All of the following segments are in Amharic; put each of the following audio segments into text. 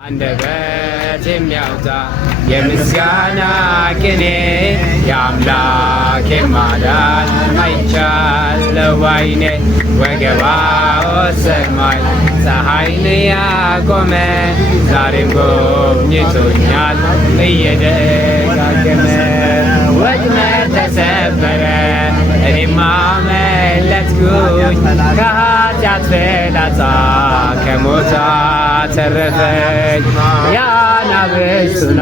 አንደበት የሚያወጣ የምስጋና ቅኔ የአምላኬን ማዳን አይቻለሁ ባይኔ። ወገባው ሰማይ ፀሐይን ያቆመ ዛሬም ጎብኝቶኛል እየደጋገመ። ወጥመድ ተሰበረ እኔም አመለጥኩኝ ከኃጢአት ፍላጻ ከሞት አተረፈኝ። የአናብስቱን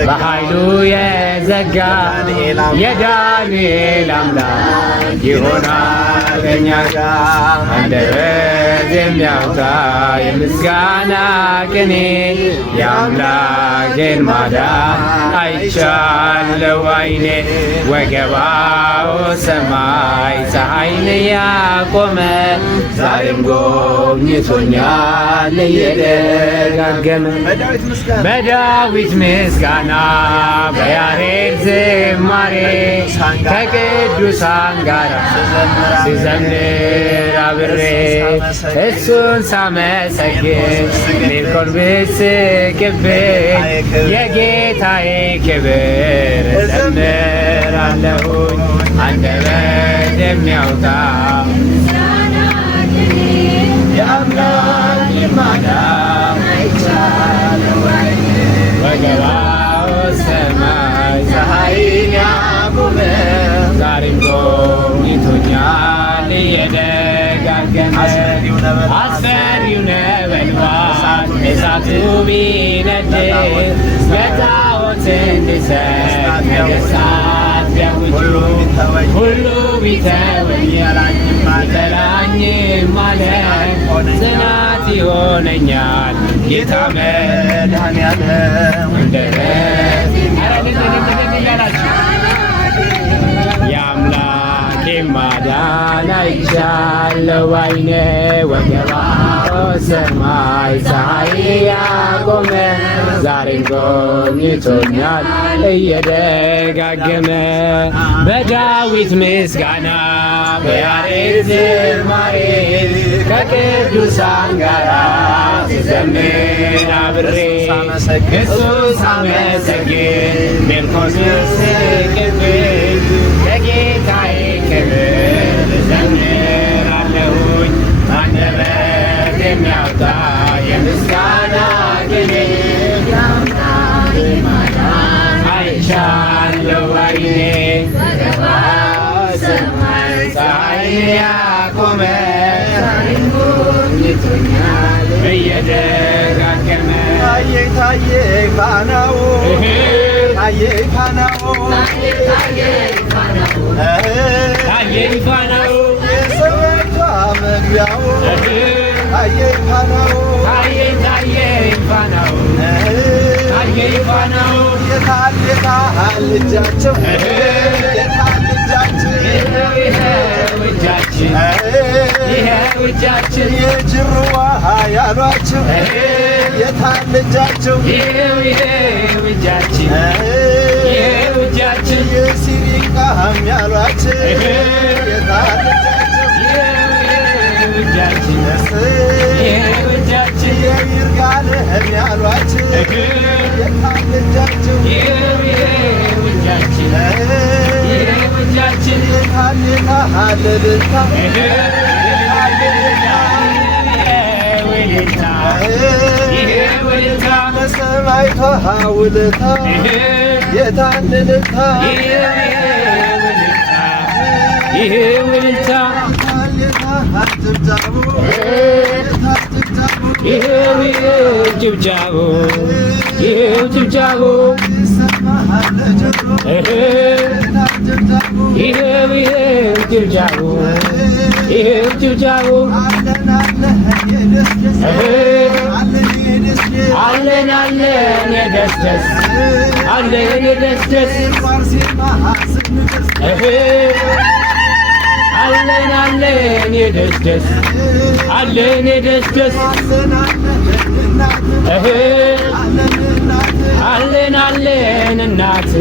በኃይሉ የዘጋ የዳንኤል አምላክ ይሆናል ከእኛ ጋር። አንደበት የሚያወጣ የምስጋና ቅኔ የአምላኬን ማዳን አይቻለሁ ባይኔ። ወገባው ሰማይ ፀሐይን ያቆመ ዛሬም ጎብኝቶኛል እየደጋገመ። በዳዊት ምስጋና በያሬድ ዝማሬ ከቅዱሳን ጋር ስዘምር አብሬ እሱን ሳመሰግን ሜልኮል ብስቅብኝ የጌታዬ ክብር እዘምራለሁኝ። አንደበት የሚያወጣ የአምላኬን ማዳን አይቻለሁ ባይኔ። ወገባው ሰማይ ፀሐይን ያቆመ ዛሬም ጎብኝቶኛል እየደጋገመ። አስፈሪው ነበልባል እሳቱ ቢነድ በጣዖት እንድሰግድ ነገሥታት ቢያውጁ ሁሉ ቢተወኝ ቢጠላኝም ማለት ጽናት ይሆነኛል ጌታ መድኃኔዓለም። የአምላኬን ማዳን አይቻለሁ ባይኔ። ወገባው ሰማይ ፀሐይ ያቆመ ዛሬም ጎብኝቶኛል እየደጋገመ። በዳዊት ምስጋና በያሬድ ዝማሬ ከቅዱሳን ጋር ስዘምር አብሬ እሱን ሳመሰግን ሜልኮል ብስቅብኝ የጌታዬ ክብር እዘምራለሁኝ። አንደበት የሚያወጣ የምስጋና ቅኔ የአምላኬን ማዳን አይቻለሁ ባይኔ። ሰማይ ፀሐይን ያቆመ ዛሬም ጎብኝቶኛል እየደጋገመ። ታየ ፋናው ታየ ፋናው የሰማይቷ መግቢያው ታየ ፋናው የታል እጃቸው ይኸው እጃችን የጅሩዋ ያሏቸው የታል እጃቸው ይኸው እጃችን የሲሪቃም ያሏቸው የታል እጃቸው ይኸው እጃችን የይርጋለም ያሏቸው የታል እጃቸው ይኸው እጃችን እጃችን ውለታ ለሰማይቷ ውለታ የታል እልልታ ይሄ ውለታ ጭብጨቡ ይሄው ጭብጨቡ ይሄው ጭብጨቡ አለን የደስደስ አለን የደስደስ አለን የደስደስ አለን የደስደስ አለን እናት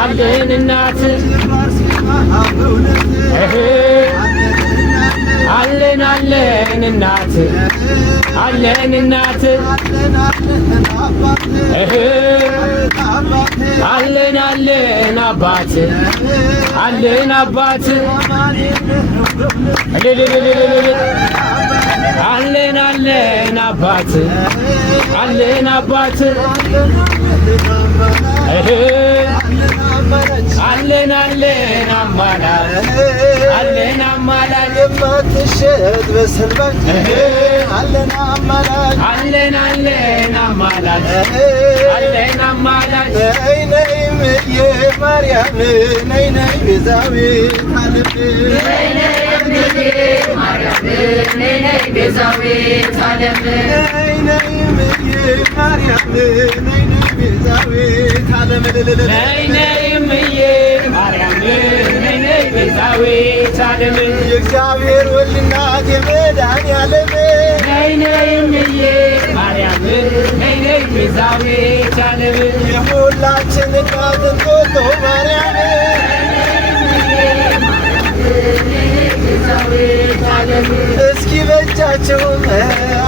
አለን እናት አለን አለን እናት አለን እናት አለን አለን አባት አለን አባት አለን አለን አባት አለን አባት አለን አለን አማላጅ አለን አማላጅ የማትሸጥ በሰንበት አለን አማላጅ አለን አለን አማላጅ አለን አማላጅ ነይ ነይ እምዬ ማርያም ነይ ነይ ቤዛዊት ዓለም ነይ ነይ እምዬ ማርያም ነይ ነይ ቤዛዊት ዓለም ነይ ነይ እምዬ ማርያም ነይ ነይ ቤዛዊት ዓለም ነይ ነይ እምዬ ማርያም ነይ ነይ ቤዛዊት ዓለም የእግዚአብሔር ወልድ እናት የመድኃኒዓለም ነይ ነይ እምዬ ማርያም ነይ ነይ ቤዛዊት ዓለም የሁላችን እናት እንጦጦ ማርያም እስኪ በእጃቸው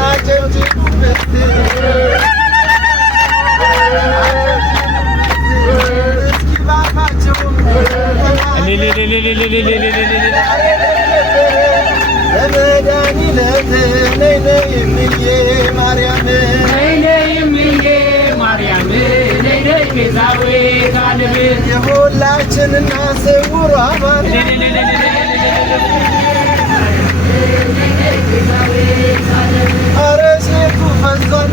አጨብጭቡበት እስኪ ባካቸው ለመድኃኒዓለም ነይ ነይ እምዬ ማርያም ነይ ነይ እምዬ ማርያም ነይ ነይ ቤዛዊት ዓለም የሁላችን እናት ስውሯ ማርያም ኧረ ሴቱ ፈዟል